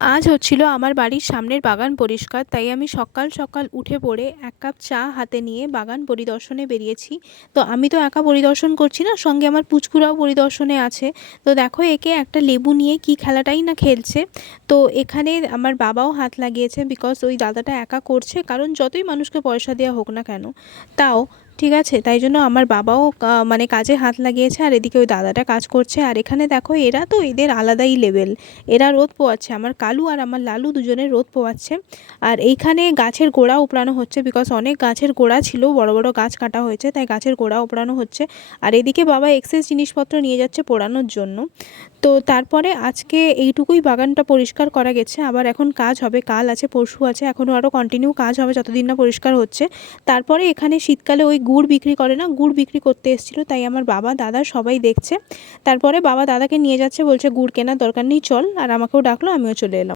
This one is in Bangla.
আজ হচ্ছিল আমার বাড়ির সামনের বাগান পরিষ্কার, তাই আমি সকাল সকাল উঠে পড়ে এক কাপ চা হাতে নিয়ে বাগান পরিদর্শনে বেরিয়েছি। তো আমি তো একা পরিদর্শন করছি না, সঙ্গে আমার পুচকুরাও পরিদর্শনে আছে। তো দেখো, একে একটা লেবু নিয়ে কি খেলাটাই না খেলছে। তো এখানে আমার বাবাও হাত লাগিয়েছে, বিকজ ওই দাদাটা একা করছে, কারণ যতই মানুষকে পয়সা দেওয়া হোক না কেন, তাও ঠিক আছে, তাই জন্য আমার বাবাও মানে কাজে হাত লাগিয়েছে, আর এদিকে ওই দাদাটা কাজ করছে। আর এখানে দেখো, এরা তো এদের আলাদাই লেভেল, এরা রোদ পোয়াচ্ছে। আমার কালু আর আমার লালু দুজনে রোদ পোয়াচ্ছে। আর এইখানে গাছের গোড়া উপড়ানো হচ্ছে, বিকজ অনেক গাছের গোড়া ছিল, বড় বড় গাছ কাটা হয়েছে, তাই গাছের গোড়া উপড়ানো হচ্ছে। আর এদিকে বাবা এক্সেস জিনিসপত্র নিয়ে যাচ্ছে পোড়ানোর জন্য। তো তারপরে আজকে এইটুকুই বাগানটা পরিষ্কার করা গেছে, আবার এখন কাজ হবে, কাল আছে, পরশু আছে, এখনও আরও কন্টিনিউ কাজ হবে যতদিন না পরিষ্কার হচ্ছে। তারপরে এখানে শীতকালে ওই গুড় বিক্রি করে না, গুড় বিক্রি করতে এসেছিলো, তাই আমার বাবা দাদা সবাই দেখছে। তারপরে বাবা দাদাকে নিয়ে যাচ্ছে, বলছে গুড় কেনার দরকার নেই, চল, আর আমাকেও ডাকলো, আমিও চলে এলাম।